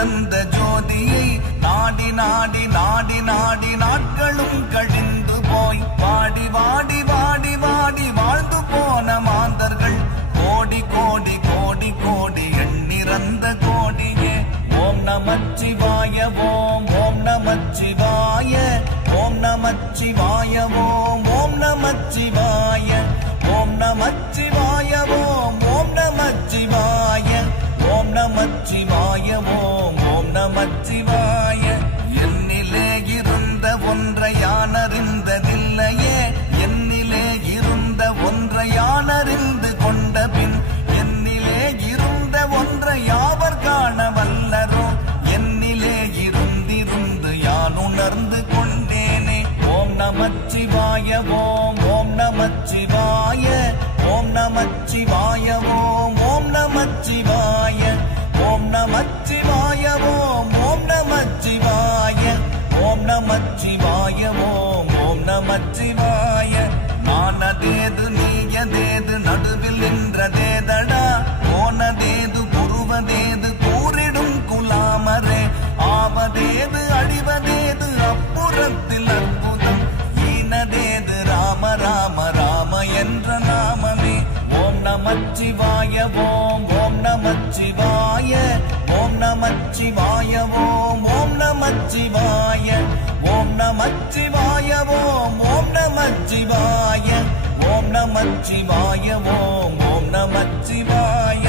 சிறந்த ஜோதியை நாடி நாடி நாடி நாடி நாட்களும் கழிந்து போய் வாடி வாடி வாடி வாடி வாழ்ந்து போன மாந்தர்கள் கோடி கோடி கோடி கோடி எண்ணிறந்த கோடியே. ஓம் நமச்சிவாய ஓம் ஓம் நமச்சிவாய ஓம் நமச்சிவாய ஓம் ஓம் நமச்சிவாய ஓம் நமச்சிவாய ஓம் ஓம் நமச்சிவாய ஓம் நமச்சிவாய ஓம் ஓம் நமச்சிவாய. என்னிலே இருந்த ஒன்றை யானறிந்ததில்லையே, என்னிலே இருந்த ஒன்றை யானறிந்து கொண்ட பின் என்னிலே இருந்த ஒன்றை யாவர் காண வல்லரோ, என்னிலே இருந்திருந்து யான் உணர்ந்து கொண்டேனே. ஓம் நமச்சிவாய ஓம் ஓம் நமச்சிவாய ஓம் நமச்சிவாய ஓம் ஓம் நமச்சிவாய ஓம் நமச்சிவாய ஓம் ஓம் நமச்சிவாய ஓம் நமச்சிவாய ஓம் ஓம் நமச்சிவாய. நானதேது நீயதேது நடுவில் நின்றதேதடா, போனதேது புருவதேது கூறிடும் குலாமரே, ஆவதேது அழிவதேது அப்புறத்தில் அற்புதம், ஈனதேது ராம ராம ராம என்ற நாமமே. ஓம் நமச்சிவாய ஓம் ஓம் நமச்சிவாய ஓம் நமச்சிவாய ஓம் ஓம் நமச்சிவாய ஓம் நமச்சிவாய ஓம் ஓம் நமச்சிவாய ஓம் நமச்சிவாய ஓம் ஓம் நமச்சிவாய.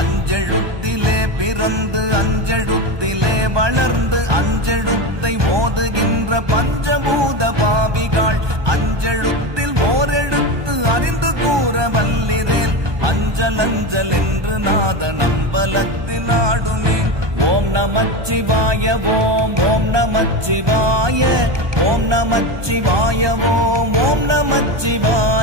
அஞ்செழுத்திலே பிறந்து அஞ்செழுத்திலே வளர்ந்து அஞ்செழுத்தை ஓதுகின்ற பஞ்சபூத பாவிகள் அஞ்செழுத்தில் ஓரெழுத்து அறிந்து கூற வல்லிரேல், அஞ்சல் அஞ்சல் என்று நாத நம்பலத்தில் ஆடுமே. ஓம் நமச்சிவாய ஓம் ஓம் நமச்சிவாய ஓம் நமச்சிவாய ஓம் ஓம் நமச்சிவாய